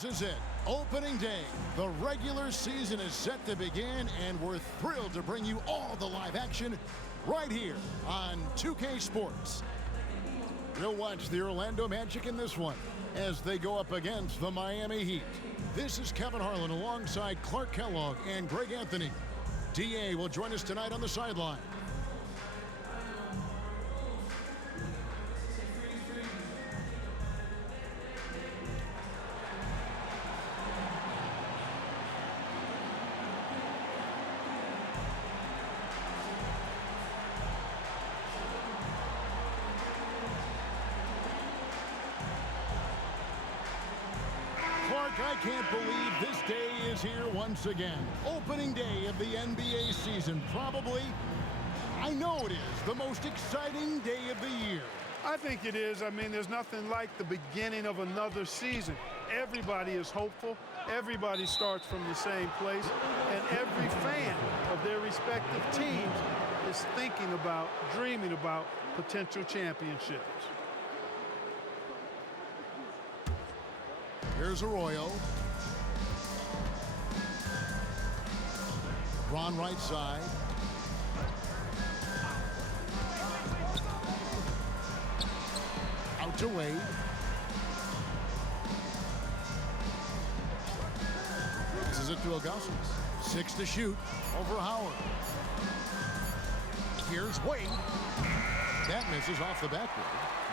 This is it, opening day. The regular season is set to begin, and we're thrilled to bring you all the live action right here on 2K Sports. We'll watch the Orlando Magic in this one as they go up against the Miami Heat. This is Kevin Harlan alongside Clark Kellogg and Greg Anthony. DA will join us tonight on the sideline. I can't believe this day is here once again. Opening day of the NBA season. Probably, I know it is, the most exciting day of the year. I think it is. I mean, there's nothing like the beginning of another season. Everybody is hopeful. Everybody starts from the same place. And every fan of their respective teams is thinking about, dreaming about potential championships. Here's Arroyo. LeBron right side. Out to Wade. This is it to Augustus. 6 to shoot over Howard. Here's Wade. That misses off the backboard.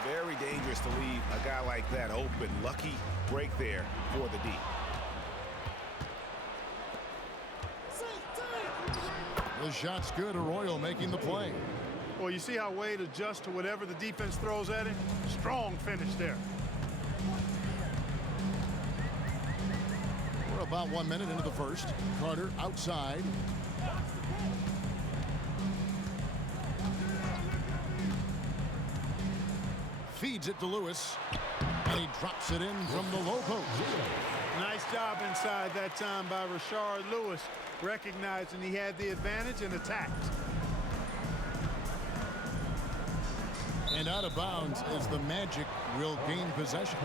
Very dangerous to leave a guy like that open. Lucky break there for the D. The shot's good. Arroyo making the play. Well, you see how Wade adjusts to whatever the defense throws at him? Strong finish there. We're about 1 minute into the first. Carter outside. Feeds it to Lewis, and he drops it in from the low post. Nice job inside that time by Rashard Lewis, recognizing he had the advantage and attacked. And out of bounds as the Magic will gain possession.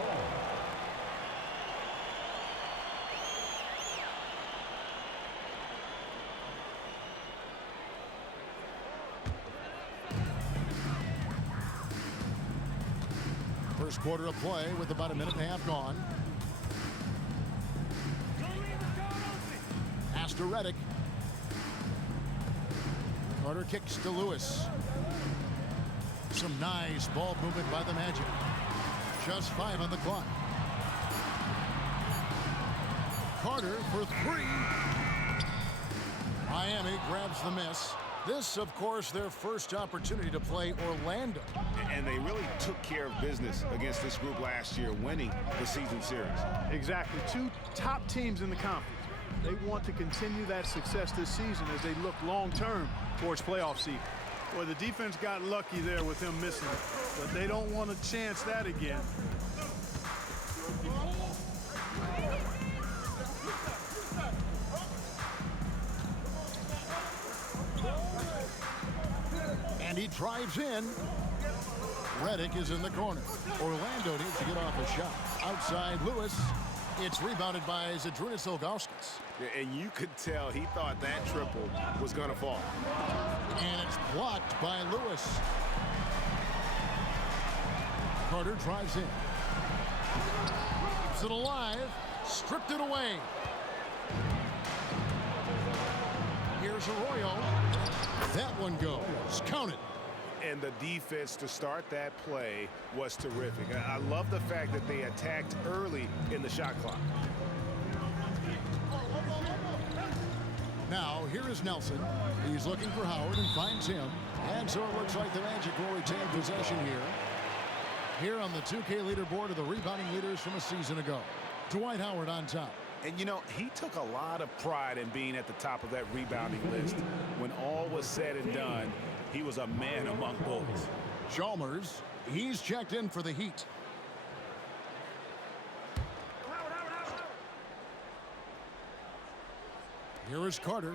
First quarter of play with about a minute and a half gone. Pass to Redick. Carter kicks to Lewis. Some nice ball movement by the Magic. Just 5 on the clock. Carter for 3. Miami grabs the miss. This, of course, their first opportunity to play Orlando. And they really took care of business against this group last year, winning the season series. Exactly. 2 top teams in the conference. They want to continue that success this season as they look long-term towards playoff seeding. Well, the defense got lucky there with him missing it, but they don't want to chance that again. And he drives in. Redick is in the corner. Orlando needs to get off a shot. Outside Lewis. It's rebounded by Zydrunas Ilgauskas. And you could tell he thought that triple was going to fall. And it's blocked by Lewis. Carter drives in. Keeps it alive. Stripped it away. Here's Arroyo. That one goes. Count it. And the defense to start that play was terrific. I love the fact that they attacked early in the shot clock. Now, here is Nelson. He's looking for Howard and finds him. And so it looks like the Magic will retain possession here on the 2K leaderboard of the rebounding leaders from a season ago. Dwight Howard on top. And, you know, he took a lot of pride in being at the top of that rebounding list. When all was said and done, he was a man among bulls. Chalmers, he's checked in for the Heat. Here is Carter.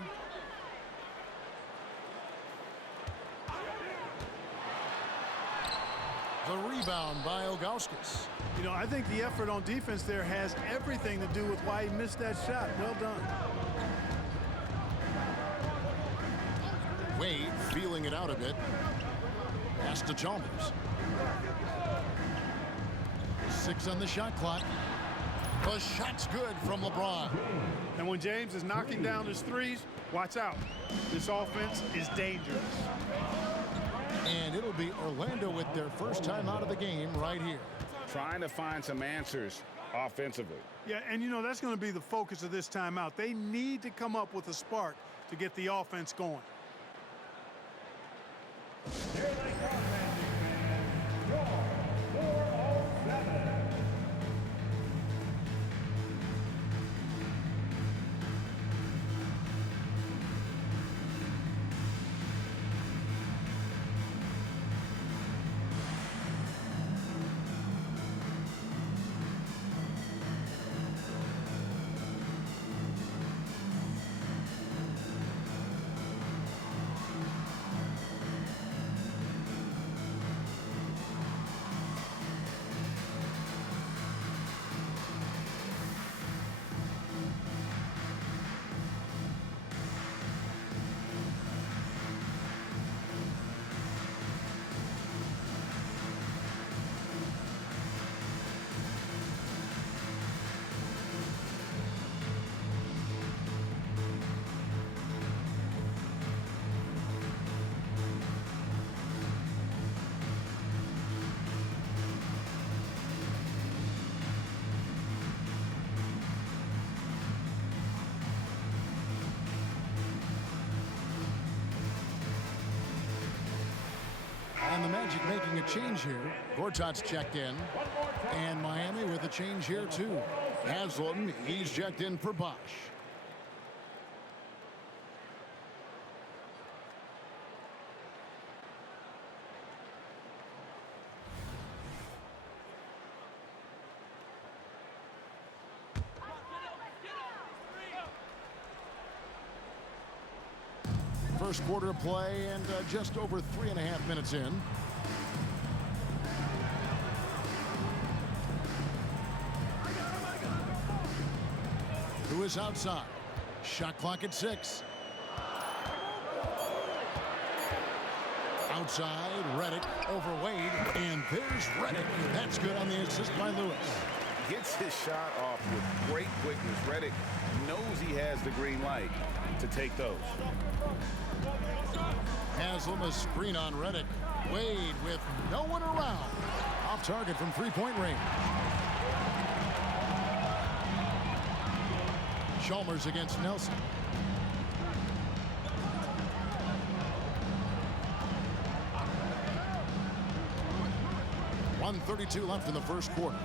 The rebound by Ilgauskas. You know, I think the effort on defense there has everything to do with why he missed that shot. Well done. Wade feeling it out a bit. Pass to Chalmers. 6 on the shot clock. The shot's good from LeBron. And when James is knocking down his threes, watch out. This offense is dangerous. And it'll be Orlando with their first time out of the game right here. Trying to find some answers offensively. Yeah, and you know, that's going to be the focus of this timeout. They need to come up with a spark to get the offense going. Here they come, Magic Man. Draw 407. And the Magic making a change here. Gortat's checked in. And Miami with a change here, too. Haslam, he's checked in for Bosch. First quarter of play and just over 3.5 minutes in. Lewis outside. Shot clock at 6. Outside, Redick over Wade, and there's Redick. That's good on the assist by Lewis. Gets his shot off with great quickness. Redick knows he has the green light to take those. Haslam a screen on Redick. Wade with no one around. Off target from three-point range. Chalmers against Nelson. .132 left in the first quarter.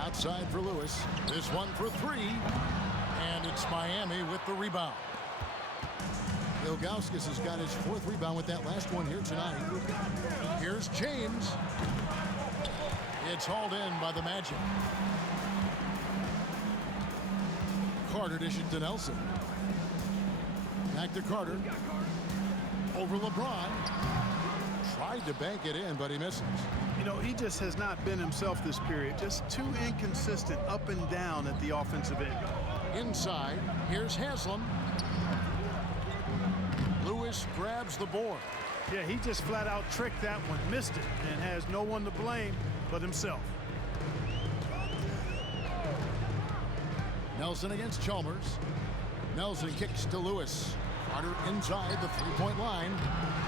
Outside for Lewis. This one for 3. And it's Miami with the rebound. Ilgauskas has got his 4th rebound with that last one here tonight. Here's James. It's hauled in by the Magic. Carter dishes to Nelson. Back to Carter. Over LeBron. Tried to bank it in, but he misses. You know, he just has not been himself this period. Just too inconsistent up and down at the offensive end. Inside, here's Haslam. Lewis grabs the board. Yeah, he just flat out tricked that one, missed it, and has no one to blame but himself. Nelson against Chalmers. Nelson kicks to Lewis. Carter inside the three-point line,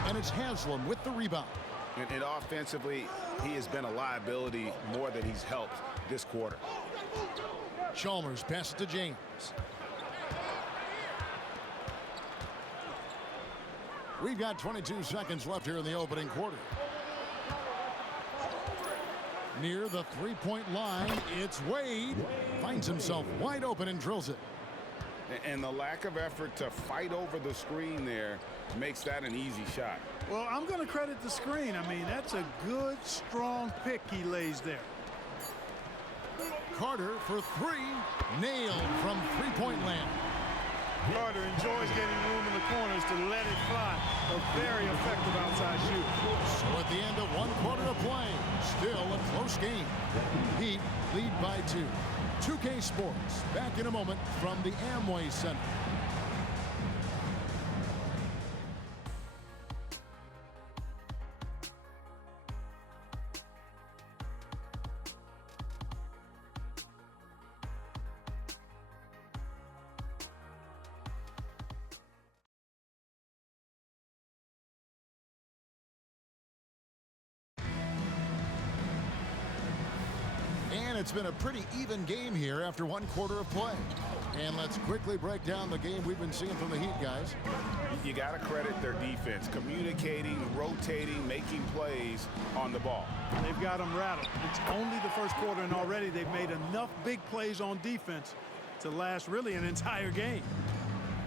and it's Haslam with the rebound. And offensively, he has been a liability more than he's helped this quarter. Chalmers passes to James. We've got 22 seconds left here in the opening quarter. Near the three-point line, it's Wade. Finds himself wide open and drills it. And the lack of effort to fight over the screen there makes that an easy shot. Well, I'm going to credit the screen. I mean, that's a good, strong pick he lays there. Carter for 3. Nailed from three-point land. Carter enjoys getting room in the corners to let it fly. A very effective outside shooter. So at the end of one quarter of play, still a close game. Heat lead by 2. 2K Sports back in a moment from the Amway Center. And it's been a pretty even game here after one quarter of play. And let's quickly break down the game we've been seeing from the Heat, guys. You got to credit their defense, communicating, rotating, making plays on the ball. They've got them rattled. It's only the first quarter, and already they've made enough big plays on defense to last really an entire game.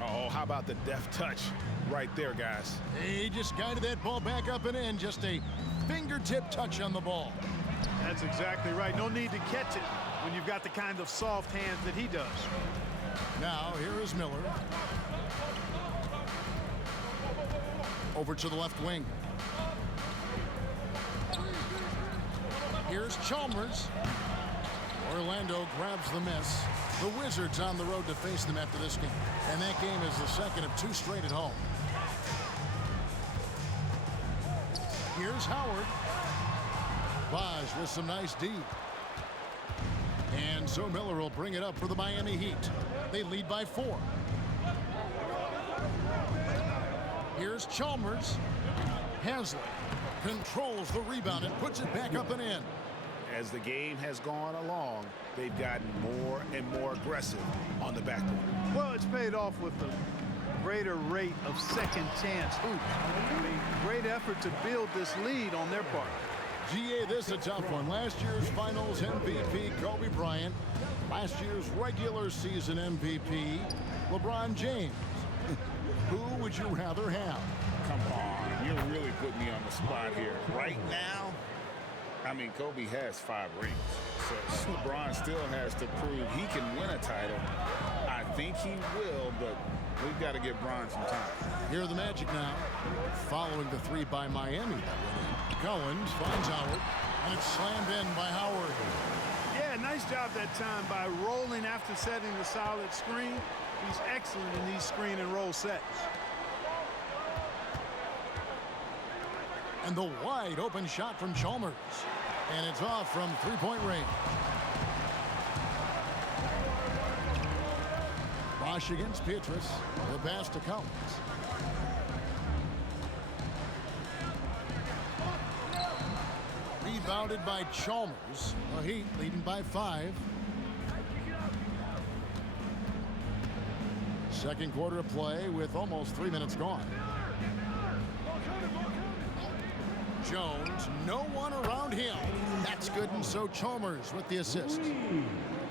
Oh, how about the deft touch right there, guys? He just guided that ball back up and in. Just a fingertip touch on the ball. That's exactly right. No need to catch it when you've got the kind of soft hands that he does. Now, here is Miller. Over to the left wing. Here's Chalmers. Orlando grabs the miss. The Wizards on the road to face them after this game. And that game is the second of 2 straight at home. Here's Howard. Bosch with some nice D. And so Miller will bring it up for the Miami Heat. They lead by 4. Here's Chalmers. Haslett controls the rebound and puts it back up and in. As the game has gone along, they've gotten more and more aggressive on the backcourt. Well, it's paid off with a greater rate of second chance hoops. I mean, great effort to build this lead on their part. GA, this is a tough one. Last year's finals MVP, Kobe Bryant. Last year's regular season MVP, LeBron James. Who would you rather have? Come on, you're really putting me on the spot here. Right now, I mean, Kobe has 5 rings. So LeBron still has to prove he can win a title. I think he will, but we've got to give Bron some time. Here are the Magic now. Following the 3 by Miami. Collins finds Howard, and it's slammed in by Howard. Yeah, nice job that time by rolling after setting the solid screen. He's excellent in these screen and roll sets. And the wide open shot from Chalmers. And it's off from 3-point range. Bosch against Pietrus. The pass to Collins. Rebounded by Chalmers. The Heat leading by 5. Second quarter of play with almost 3 minutes gone. Jones, no one around him. That's good, and so Chalmers with the assist.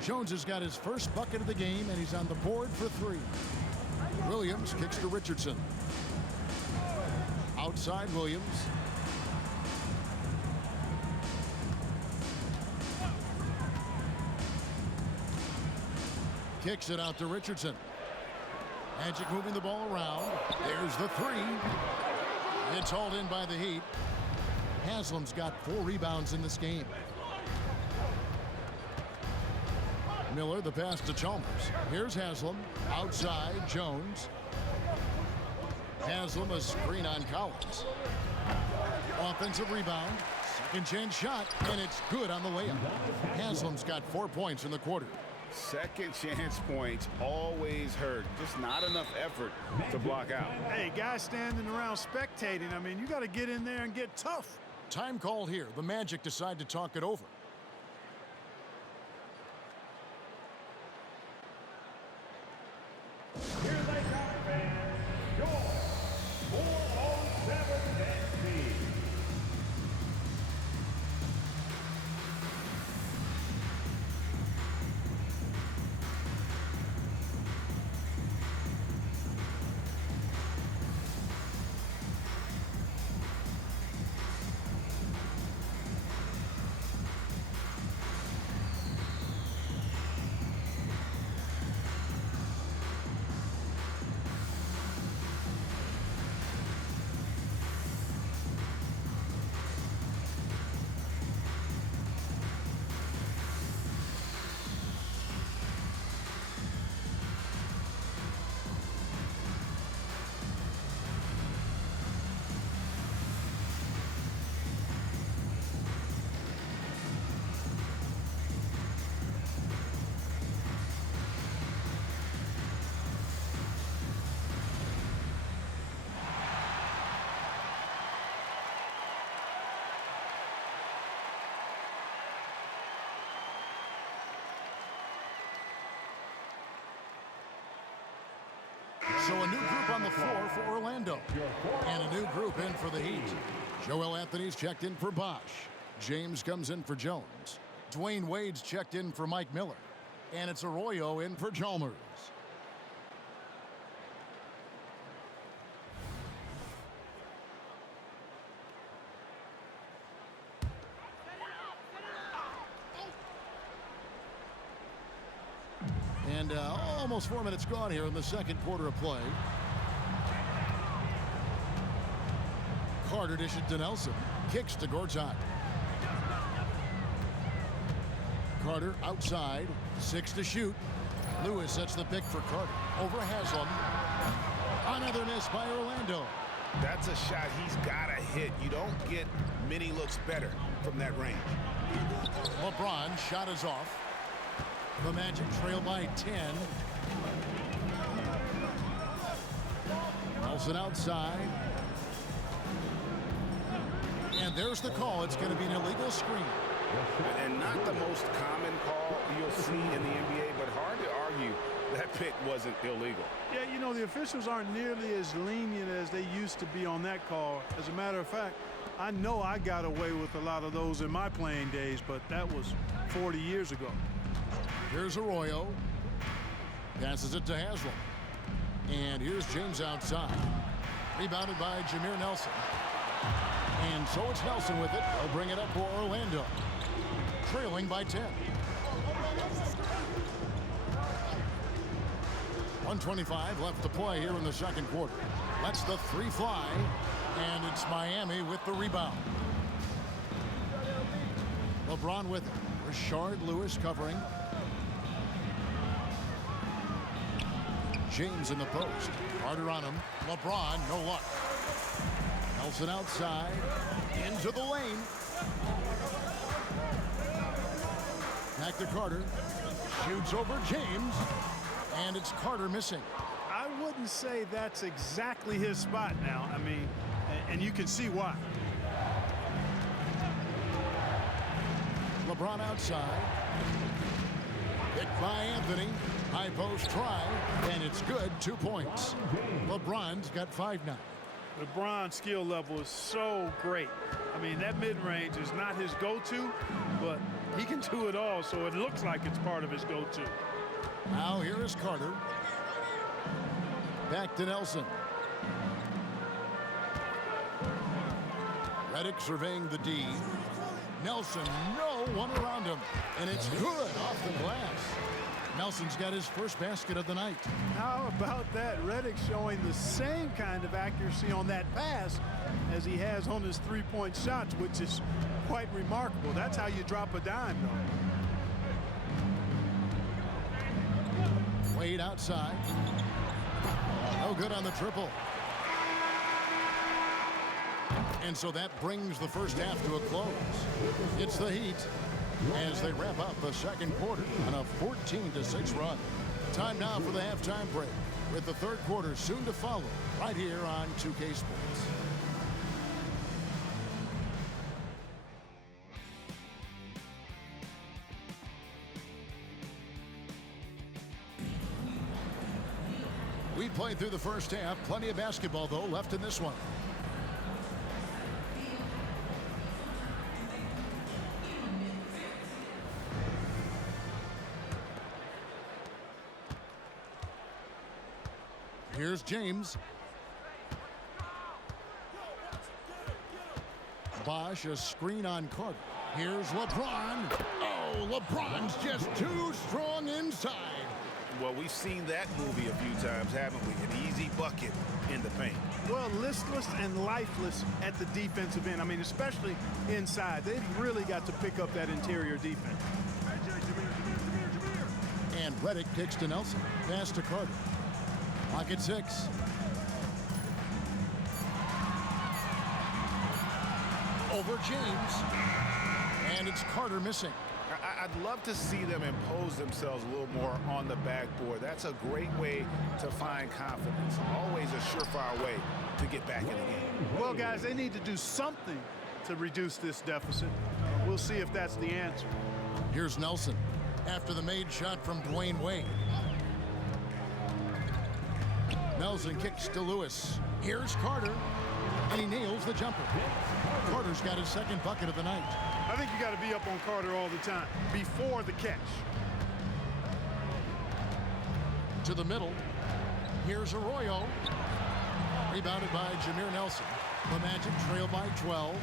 Jones has got his first bucket of the game, and he's on the board for 3. Williams kicks to Richardson. Outside Williams. Kicks it out to Richardson. Magic moving the ball around. There's the 3. It's hauled in by the Heat. Haslam's got 4 rebounds in this game. Miller, the pass to Chalmers. Here's Haslam. Outside, Jones. Haslam, a screen on Collins. Offensive rebound. Second chance shot, and it's good on the layup. Haslam's got 4 points in the quarter. Second chance points always hurt. Just not enough effort to block out. Hey, guys standing around spectating, I mean, you got to get in there and get tough. Time called here. The Magic decide to talk it over. Here they come, fans. Your 407 NC. So a new group on the floor for Orlando. And a new group in for the Heat. Joel Anthony's checked in for Bosch. James comes in for Jones. Dwayne Wade's checked in for Mike Miller. And it's Arroyo in for Chalmers. And almost 4 minutes gone here in the second quarter of play. Carter dishes to Nelson. Kicks to Gortat. Carter outside. 6 to shoot. Lewis sets the pick for Carter. Over Haslam. Another miss by Orlando. That's a shot he's got to hit. You don't get many looks better from that range. LeBron shot is off. The Magic trail by 10. Nelson outside. And there's the call. It's going to be an illegal screen. And not the most common call you'll see in the NBA, but hard to argue that pick wasn't illegal. Yeah, you know, the officials aren't nearly as lenient as they used to be on that call. As a matter of fact, I know I got away with a lot of those in my playing days, but that was 40 years ago. Here's Arroyo. Passes it to Haslam. And here's James outside. Rebounded by Jameer Nelson. And so it's Nelson with it. They'll bring it up for Orlando. Trailing by 10. 1:25 left to play here in the second quarter. Lets the three fly. And it's Miami with the rebound. LeBron with it. Rashard Lewis covering. James in the post. Carter on him. LeBron, no luck. Nelson outside. Into the lane. Back to Carter. Shoots over James. And it's Carter missing. I wouldn't say that's exactly his spot now. I mean, and you can see why. LeBron outside. Picked by Anthony. High post try, and it's good. 2 points. LeBron's got 5 now. LeBron's skill level is so great. I mean, that mid-range is not his go-to, but he can do it all, so it looks like it's part of his go-to. Now here is Carter. Back to Nelson. Redick surveying the D. Nelson, no one around him, and it's good off the glass. Nelson's got his first basket of the night. How about that? Redick showing the same kind of accuracy on that pass as he has on his three-point shots, which is quite remarkable. That's how you drop a dime, though. Wade outside. No good on the triple. And so that brings the first half to a close. It's the Heat as they wrap up the second quarter on a 14-6 run. Time now for the halftime break, with the third quarter soon to follow right here on 2K Sports. We played through the first half. Plenty of basketball, though, left in this one. Here's James. Bosch, a screen on Carter. Here's LeBron. Oh, LeBron's just too strong inside. Well, we've seen that movie a few times, haven't we? An easy bucket in the paint. Well, listless and lifeless at the defensive end. I mean, especially inside. They've really got to pick up that interior defense. And Redick kicks to Nelson. Pass to Carter. Pocket 6. Over James. And it's Carter missing. I'd love to see them impose themselves a little more on the backboard. That's a great way to find confidence. Always a surefire way to get back in the game. Well, guys, they need to do something to reduce this deficit. We'll see if that's the answer. Here's Nelson after the made shot from Dwayne Wade. Nelson kicks to Lewis. Here's Carter, and he nails the jumper. Carter's got his second bucket of the night. I think you got to be up on Carter all the time before the catch. To the middle. Here's Arroyo. Rebounded by Jameer Nelson. The Magic trail by 12.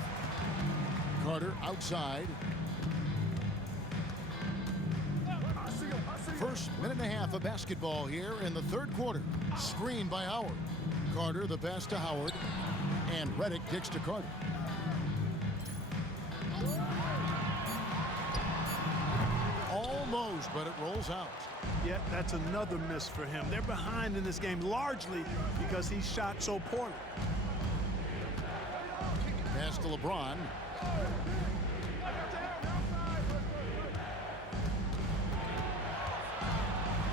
Carter outside. First minute and a half of basketball here in the third quarter. Screen by Howard. Carter the pass to Howard. And Reddick kicks to Carter. Almost, but it rolls out. Yeah, that's another miss for him. They're behind in this game largely because he shot so poorly. Pass to LeBron.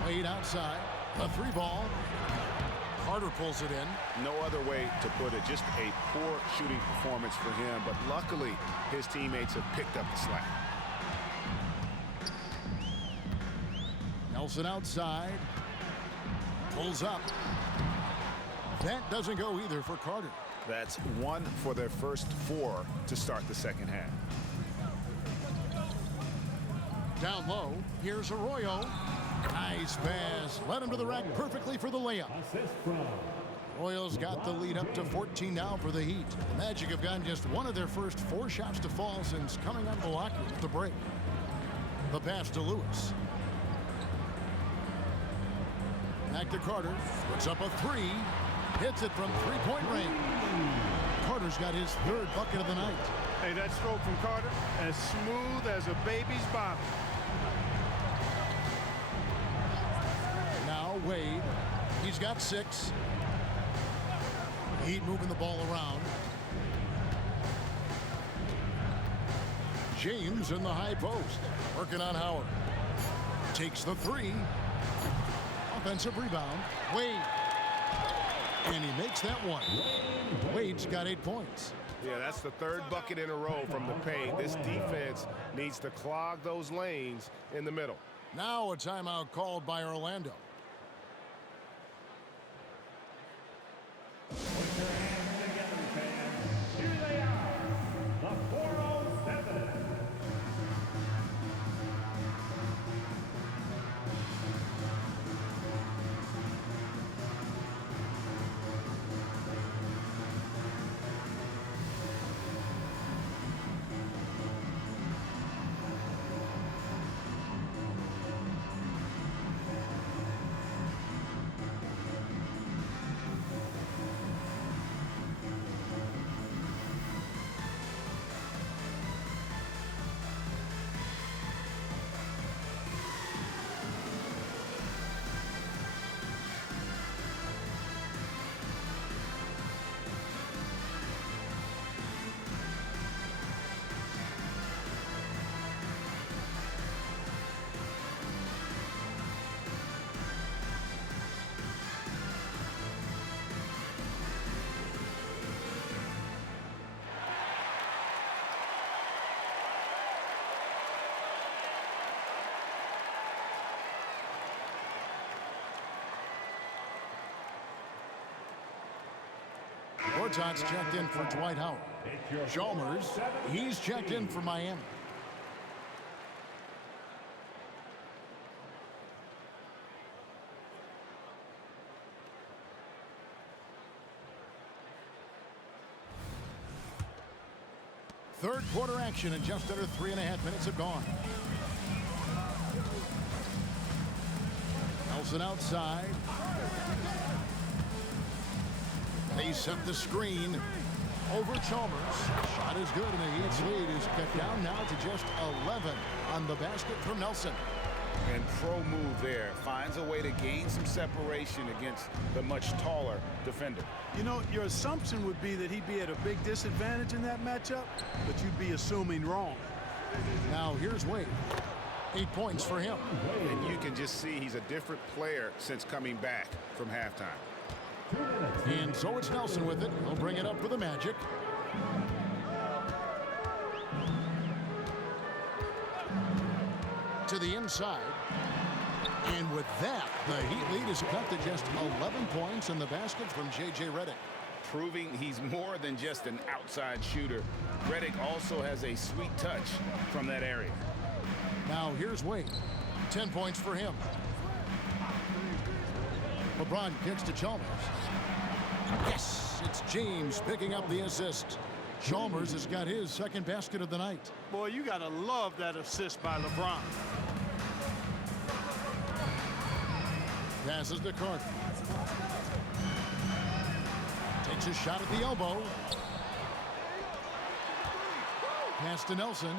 Wade outside. A three ball. Carter pulls it in. No other way to put it. Just a poor shooting performance for him. But luckily, his teammates have picked up the slack. Nelson outside. Pulls up. That doesn't go either for Carter. That's one for their first four to start the second half. Down low. Here's Arroyo. Nice pass. Led him to the rack perfectly for the layup. Arroyo's got the lead up to 14 now for the Heat. The Magic have gotten just one of their first 4 shots to fall since coming out of the locker room at the break. The pass to Lewis. Back to Carter. Puts up a 3. Hits it from three-point range. Carter's got his third bucket of the night. Hey, that stroke from Carter, as smooth as a baby's bottom. Now Wade. He's got 6. Heat moving the ball around. James in the high post. Working on Howard. Takes the 3. Offensive rebound. Wade. And he makes that one. Wade's got 8 points. Yeah, that's the third bucket in a row from the paint. This defense needs to clog those lanes in the middle. Now a timeout called by Orlando. Put your hands together, fans. Here they are, the 407. Gortat's checked in for Dwight Howard. Chalmers, he's checked in for Miami. Third quarter action and just under 3.5 minutes have gone. Nelson outside. They set the screen over Chalmers. Shot is good, and the Heat's lead is cut down now to just 11 on the basket from Nelson. And pro move there. Finds a way to gain some separation against the much taller defender. You know, your assumption would be that he'd be at a big disadvantage in that matchup, but you'd be assuming wrong. Now here's Wade. 8 points for him. And you can just see he's a different player since coming back from halftime. And so it's Nelson with it. He'll bring it up for the Magic. To the inside. And with that, the Heat lead is cut to just 11 points in the basket from J.J. Redick. Proving he's more than just an outside shooter. Redick also has a sweet touch from that area. Now here's Wade. 10 points for him. LeBron kicks to Chalmers. Yes, it's James picking up the assist. Chalmers has got his second basket of the night. Boy, you got to love that assist by LeBron. Passes to Carter. Takes a shot at the elbow. Pass to Nelson.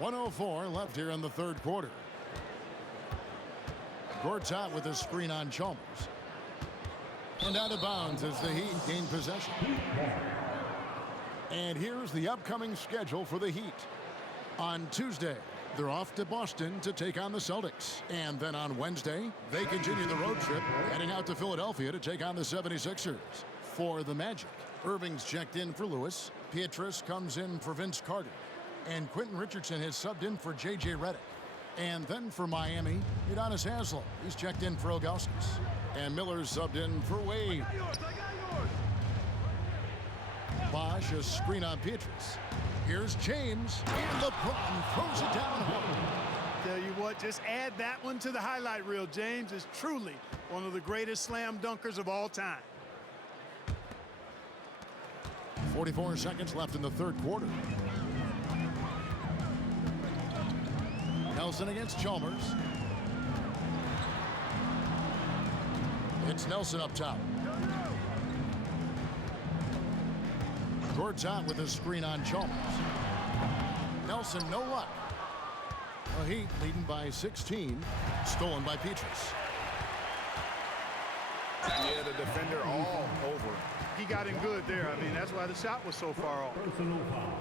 1:04 left here in the third quarter. Court's out with a screen on Chalmers. And out of bounds as the Heat gain possession. And here's the upcoming schedule for the Heat. On Tuesday, they're off to Boston to take on the Celtics. And then on Wednesday, they continue the road trip, heading out to Philadelphia to take on the 76ers. For the Magic, Irving's checked in for Lewis. Pietrus comes in for Vince Carter. And Quentin Richardson has subbed in for J.J. Redick. And then for Miami, Udonis Haslem. He's checked in for Ilgauskas. And Miller's subbed in for Wade. Bosch, a screen on Pietrus. Here's James, and LeBron throws it down hard. Tell you what, just add that one to the highlight reel. James is truly one of the greatest slam dunkers of all time. 44 seconds left in the third quarter. Nelson against Chalmers. It's Nelson up top. Court's out with a screen on Chalmers. Nelson, no luck. The Heat leading by 16. Stolen by Pietrus. Yeah, the defender all over. He got in good there. I mean, that's why the shot was so far off. Personal foul.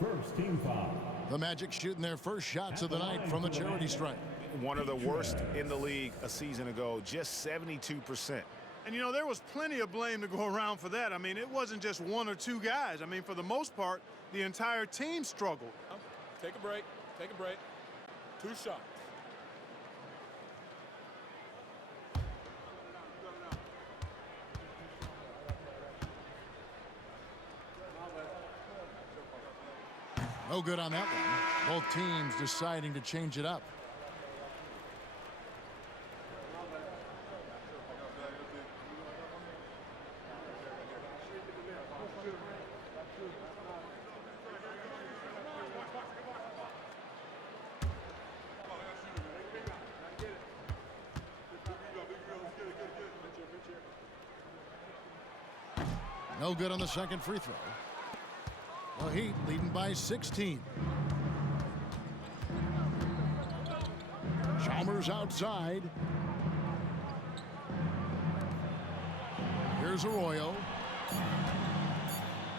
First team foul. The Magic shooting their first shots of the night from the charity stripe. One of the worst in the league a season ago, just 72%. And, you know, there was plenty of blame to go around for that. I mean, it wasn't just one or two guys. I mean, for the most part, the entire team struggled. Take a break. Take a break. 2 shots. No good on that one. Both teams deciding to change it up. No good on the second free throw. The Heat leading by 16. Chalmers outside. Here's Arroyo.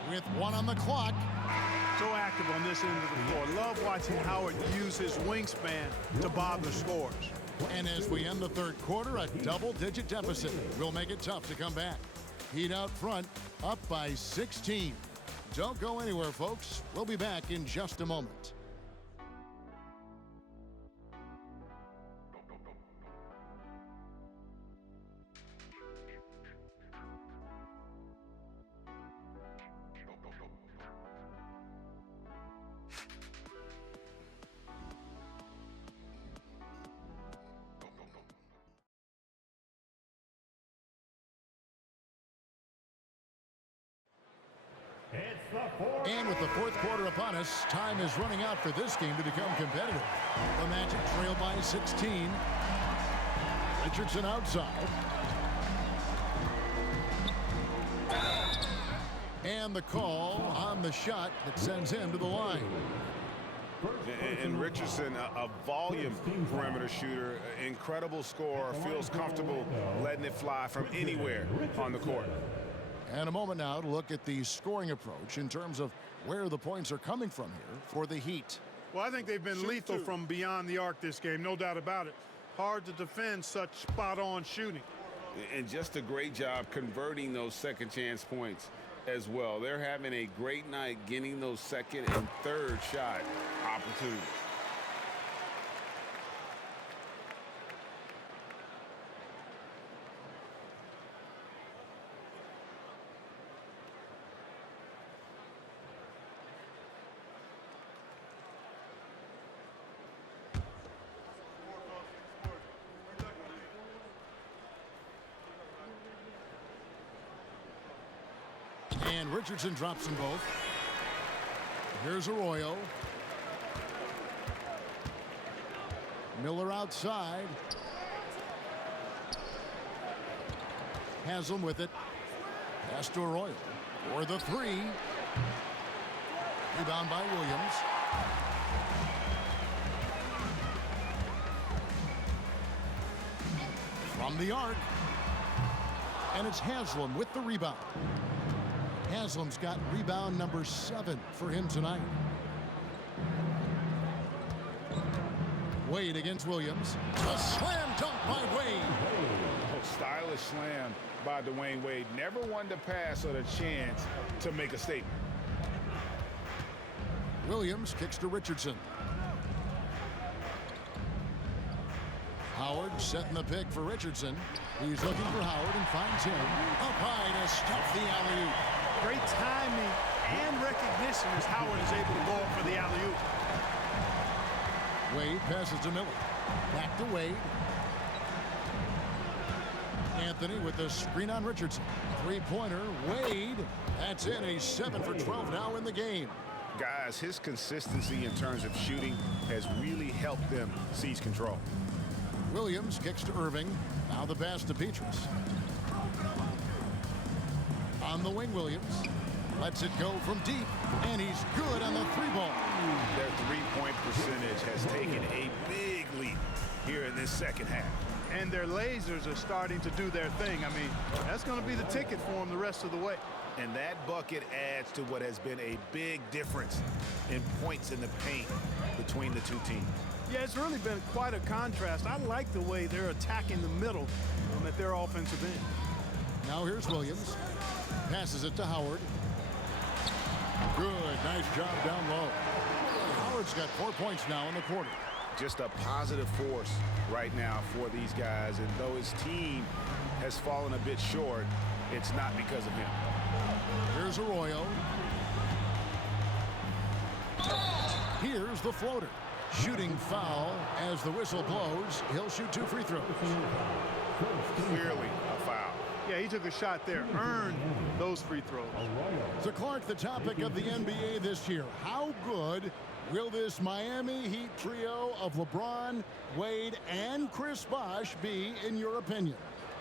With 1 on the clock. So active on this end of the floor. Love watching Howard use his wingspan to bother scores. And as we end the third quarter, a double-digit deficit will make it tough to come back. Heat out front, up by 16. Don't go anywhere, folks. We'll be back in just a moment. And with the fourth quarter upon us, time is running out for this game to become competitive. The Magic trail by 16. Richardson outside. And the call on the shot that sends him to the line. And Richardson, a volume perimeter shooter, incredible scorer, feels comfortable letting it fly from anywhere on the court. And a moment now to look at the scoring approach in terms of where the points are coming from here for the Heat. Well, I think they've been lethal from beyond the arc this game, no doubt about it. Hard to defend such spot-on shooting. And just a great job converting those second chance points. as well. They're having a great night getting those second and third shot opportunities. And Richardson drops them both. Here's Arroyo. Miller outside. Haslam with it. Pass to Arroyo. For the three. Rebound by Williams. From the arc. And it's Haslam with the rebound. Haslam's got rebound number 7 for him tonight. Wade against Williams. A slam dunk by Wade. Oh, stylish slam by Dwayne Wade. Never one to pass on a chance to make a statement. Williams kicks to Richardson. Howard setting the pick for Richardson. He's looking for Howard and finds him. Up high to stuff the alley-oop. Great timing and recognition as Howard is able to go up for the alley-oop. Wade passes to Miller. Back to Wade. Anthony with the screen on Richardson. Three-pointer, Wade. That's in. He's 7 for 12 now in the game. Guys, his consistency in terms of shooting has really helped them seize control. Williams kicks to Irving. Now the pass to Petrus. On the wing, Williams lets it go from deep, and he's good on the three ball. Their three-point percentage has taken a big leap here in this second half. And their lasers are starting to do their thing. I mean, that's going to be the ticket for them the rest of the way. And that bucket adds to what has been a big difference in points in the paint between the two teams. Yeah, it's really been quite a contrast. I like the way they're attacking the middle at their offensive end. Now here's Williams. Passes it to Howard. Good, nice job down low. Howard's got 4 points now in the quarter. Just a positive force right now for these guys. And though his team has fallen a bit short, it's not because of him. Here's Arroyo. Here's the floater. Shooting foul as the whistle blows. He'll shoot 2 free throws. Clearly a foul. Yeah, he took a shot there, earned those free throws. So Clark, the topic of the NBA this year. How good will this Miami Heat trio of LeBron, Wade, and Chris Bosh be, in your opinion?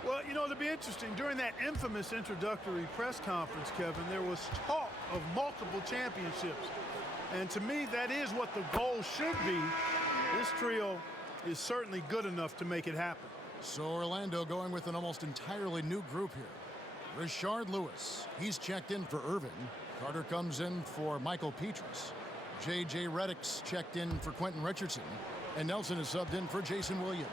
Well, you know, it'll be interesting. During that infamous introductory press conference, Kevin, there was talk of multiple championships. And to me, that is what the goal should be. This trio is certainly good enough to make it happen. So Orlando going with an almost entirely new group here. Rashard Lewis, he's checked in for Irving. Carter comes in for Michael Petrus. J.J. Redick's checked in for Quentin Richardson. And Nelson is subbed in for Jason Williams.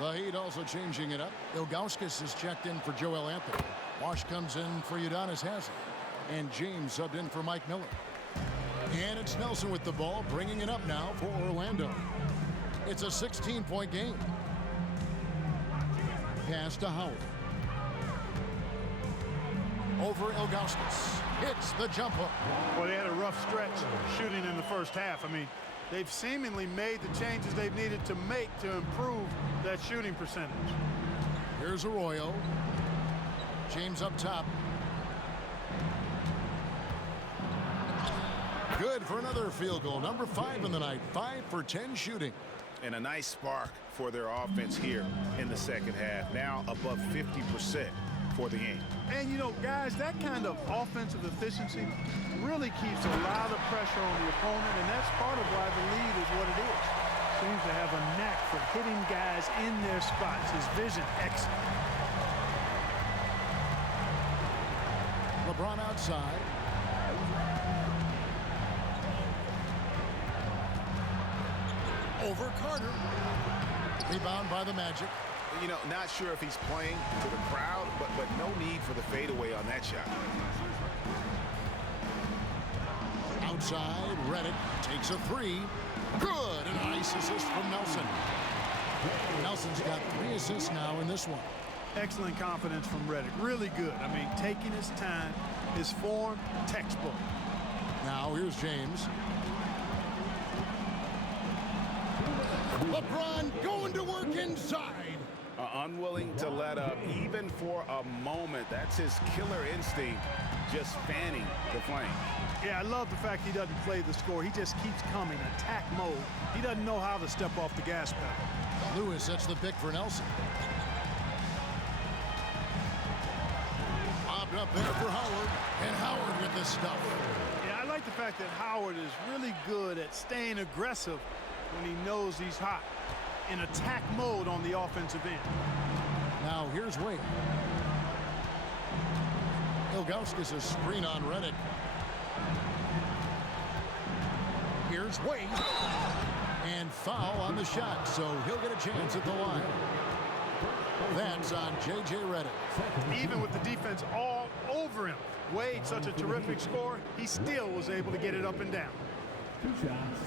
The Heat also changing it up. Ilgauskas is checked in for Joel Anthony. Wash comes in for Udonis Haslem. And James subbed in for Mike Miller. And it's Nelson with the ball, bringing it up now for Orlando. It's a 16-point game. Pass to Howard. Over Ilgauskas. Hits the jump hook. Well, they had a rough stretch shooting in the first half. I mean, they've seemingly made the changes they've needed to make to improve that shooting percentage. Here's Arroyo. James up top. Good for another field goal. Number 5 in the night. 5 for 10 shooting. And a nice spark for their offense here in the second half. Now above 50% for the game. And, you know, guys, that kind of offensive efficiency really keeps a lot of pressure on the opponent, and that's part of why the lead is what it is. Seems to have a knack for hitting guys in their spots. His vision, excellent. LeBron outside. Over Carter. Rebound by the Magic. You know, not sure if he's playing to the crowd, but no need for the fadeaway on that shot. Outside, Reddick takes a three. Good, a nice assist from Nelson. Nelson's got 3 assists now in this one. Excellent confidence from Reddick. Really good. I mean, taking his time, his form, textbook. Now here's James. LeBron going to work inside. Unwilling to let up even for a moment. That's his killer instinct, just fanning the flame. Yeah, I love the fact he doesn't play the score. He just keeps coming, attack mode. He doesn't know how to step off the gas pedal. Lewis sets the pick for Nelson. Bobbed up there for Howard, and Howard with the stuff. Yeah, I like the fact that Howard is really good at staying aggressive when he knows he's hot, in attack mode on the offensive end. Now here's Wade. Ilgauskas a screen on Reddick. Here's Wade. And foul on the shot, so he'll get a chance at the line. That's on J.J. Reddick. Even with the defense all over him, Wade, such a terrific scorer, he still was able to get it up and down. 2 shots.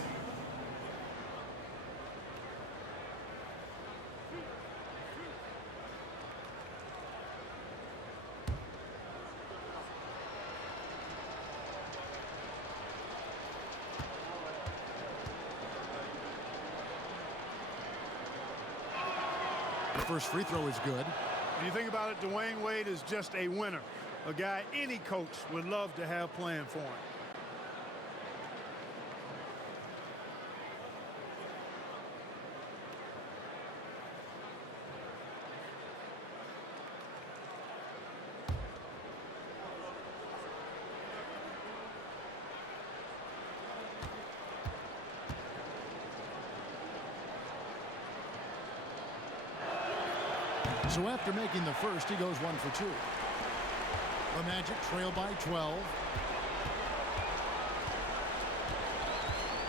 The first free throw is good. When you think about it, Dwayne Wade is just a winner. A guy any coach would love to have playing for him. So after making the first, he goes 1 for 2. The Magic trail by 12.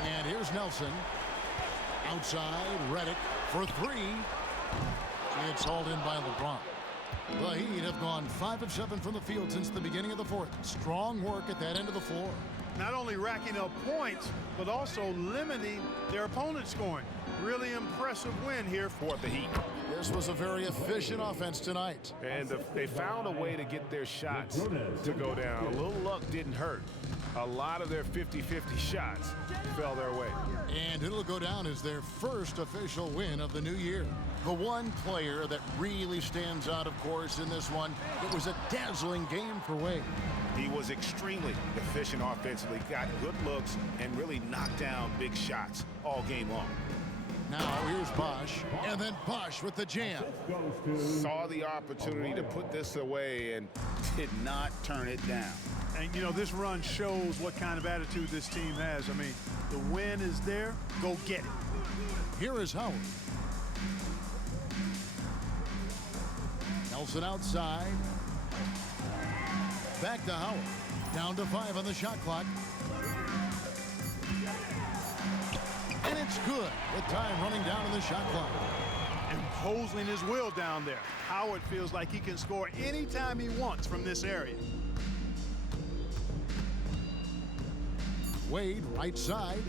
And here's Nelson. Outside, Reddick for 3. It's hauled in by LeBron. The Heat have gone 5 of 7 from the field since the beginning of the fourth. Strong work at that end of the floor. Not only racking up points, but also limiting their opponent's scoring. Really impressive win here for the Heat. This was a very efficient offense tonight. And they found a way to get their shots to go down. A little luck didn't hurt. A lot of their 50-50 shots fell their way. And it'll go down as their first official win of the new year. The one player that really stands out, of course, in this one, it was a dazzling game for Wade. He was extremely efficient offensively, got good looks, and really knocked down big shots all game long. Now here's Bosch, and then Bosch with the jam. Saw the opportunity to put this away and did not turn it down. And, you know, this run shows what kind of attitude this team has. I mean, the win is there. Go get it. Here is Howard. Nelson outside. Back to Howard. Down to 5 on the shot clock. And it's good with time running down on the shot clock. Imposing his will down there. Howard feels like he can score anytime he wants from this area. Wade right side.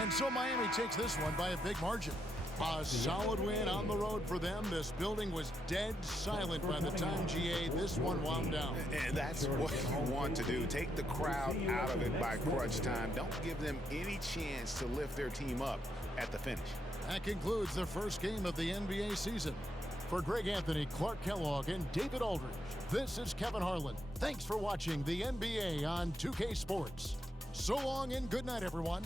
And so Miami takes this one by a big margin. A solid win on the road for them. This building was dead silent by the time, GA, this one wound down. And that's what you want to do. Take the crowd out of it by crunch time. Don't give them any chance to lift their team up at the finish. That concludes the first game of the NBA season. For Greg Anthony, Clark Kellogg, and David Aldridge, this is Kevin Harlan. Thanks for watching the NBA on 2K Sports. So long and good night, everyone.